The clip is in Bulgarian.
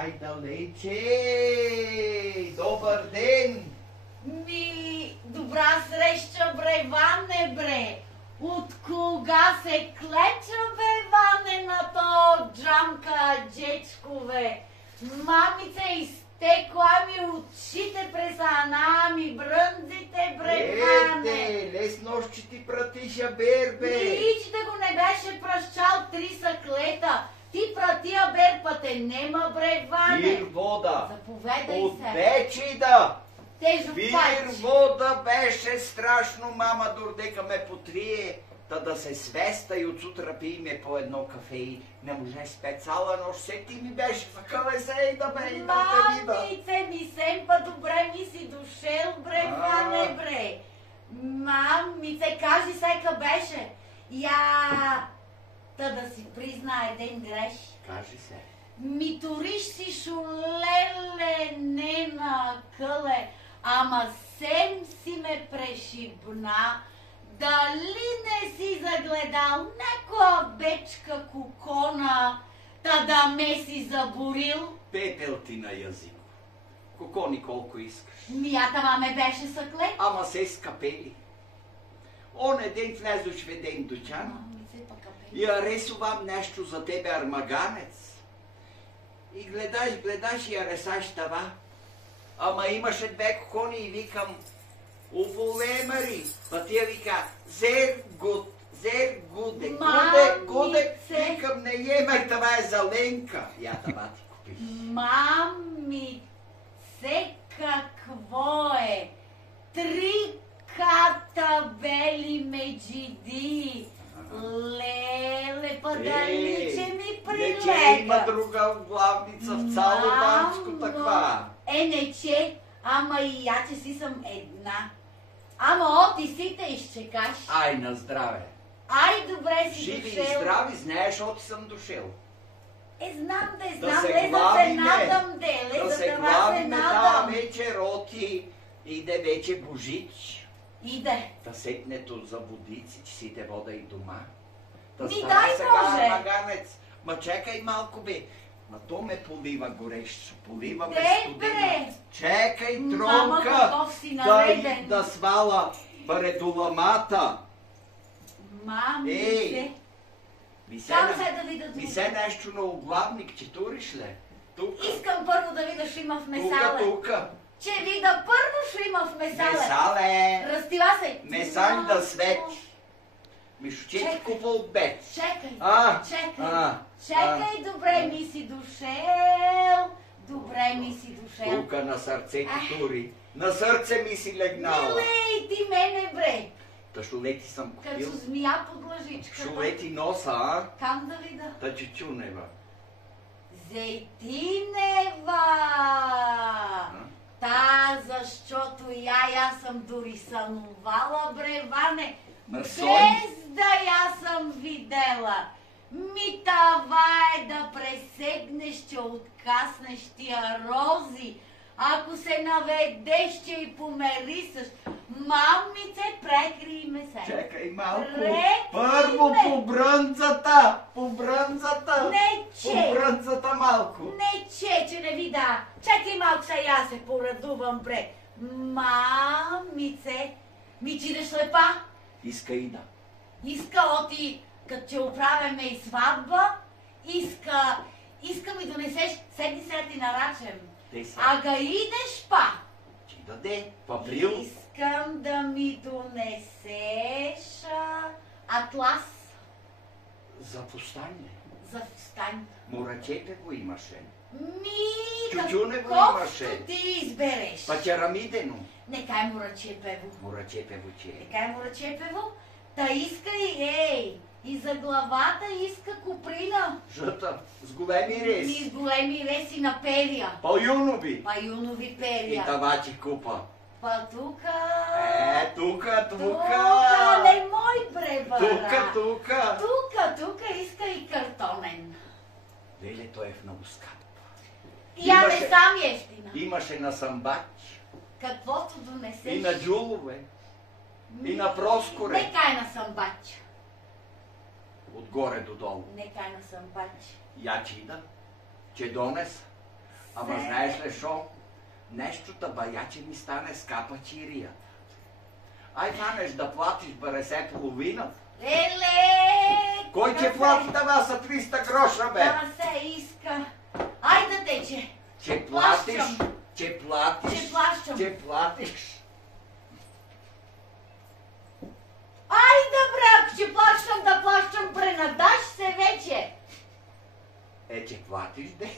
Най-далече! Добър ден! Добра среща, бре, Ване, бре! От кога се клеча, бе, Ване, на то джамка, джечкове? Мамице, изтекла ми очите през ми брънзите, бре, Ване! Лес нощ, че ти пратиша бербе! Личите го не беше пращал 3 саклета. Ти пратия бер, па те нема, бре, Ване! Пир вода! Заповедай от се! вече да! Тежо Пир пач! вода беше страшно, мама дордека ме потрие, та да се свеста и от сутра пиме по едно кафе и не може спе цяла нощ, се ти ми беше в калесе и да бе, и да те вида. Мамице, ми семпа добре ми си дошел, бре, Ване, бре. Мамице, кажи сека беше. Та да си призна един греш. Кажи се. Ми туриш си шулеле, не на къле, ама сем си ме прешибна. Дали не си загледал некоя бечка кокона, та да ме си заборил? Пепел ти на язик. Кокони колко искаш. Ама ме беше съклет. Ама се скапели. Он един влезош в един дучан и аресувам нещо за тебе армаганец. И гледаш и аресаш това. Ама имаше 2 кокони и викам, уволемари. Па тия вика, зер гуде. Гуде. Викам, не емай, това е за Ленка. Я това ти купиш. Мамице, какво е? 3 ката бели меджиди. Леле, па дали че ми прилега? Не че има друга главница в цяло Банско таква. Не че, ама и я че си съм една. Ама ти си те изчекаш. Ай, на здраве. Ай, добре си Живи дошел. и здрави, знаеш, оти съм дошел. Знам, Да се ле, главиме, да се надам. да вечер оти, иде вече Божич. Иде. Да сетнето за водици, че си те вода и дома. Да Ми става дай сега може. маганец. Ма чекай малко бе. Ма то ме полива горещо, полива ме студена. Чекай, Мама, Тронка, каков си нареден. да свала бредоламата. Мамице. Мисе да видя друго. Мисе нещо на оглавник, че туриш ли? Тука. Искам първо да видя, що има в месале. Тука. Че видя първо, що има в месале. Месале. Разтила се. Месаль да свети. Мишо, че ти купа от бед. Чекай. Чекай, добре ми си дошел. Добре ми си дошел. Тука на сърце ти тури. На сърце ми си легнала. Милей, ти мене, бре. Та шулети съм купил. Като змия под лъжичката. Шулети носа, а? Кам да видя? Та чичунева. Зейтинева! Защото я съм дори сънувала, бре, Ване, без да я съм видела. Ми това е да пресегнеш, че откаснеш тия рози. Ако се наведеш, че и померисаш, мамице, прекри ме се. Чекай малко. Прекри Първо ме. по брънзата. По брънзата. Не, че. По брънзата малко. Не, че не вида. Чакай малко, сега я се порадувам, бре. Мамице, ми чидеш слепа? Иска и да. Иска оти, като че оправяме и сватба, иска ми донесеш, седни сега ти нарачем. Ага идеш па. Ти даде, в април. Искам да ми донесеш атлас. За фустане. За фустан. Морачете го имаше. Чучуне го имаше. Ти избереш. Пачарамидено. Нека е Морачепево. Морачепево, че. Нека е Морачепево. Та иска и за главата иска куприна. Жъта, с големи реси. С големи реси на перия. Паюнови. Паюнови перия. И тавачи купа. Па тука. Тука. Тука, не мой бревара. Тука. Тука иска и картонен. Леле, той е в много скъп. Я не сам ефтина. Имаше на самбач. Каквото донесеш. И на джулове. И на проскоре. Нека е на самбач. Отгоре до долу. Нека е на самбач. Я чида, че донес. Ама знаеш ли шо? Нещото баяче ми стане скапа чирия. Ай, канеш да платиш баресе половина. Леле! Кой че плати това са 300 гроша, бе? Да се иска. Айде тече. Че платиш, Плащам. че платиш, Че плащам. че платиш. Айде, брак, че плащам да плащам, пренадаш се вече. Че платиш, де?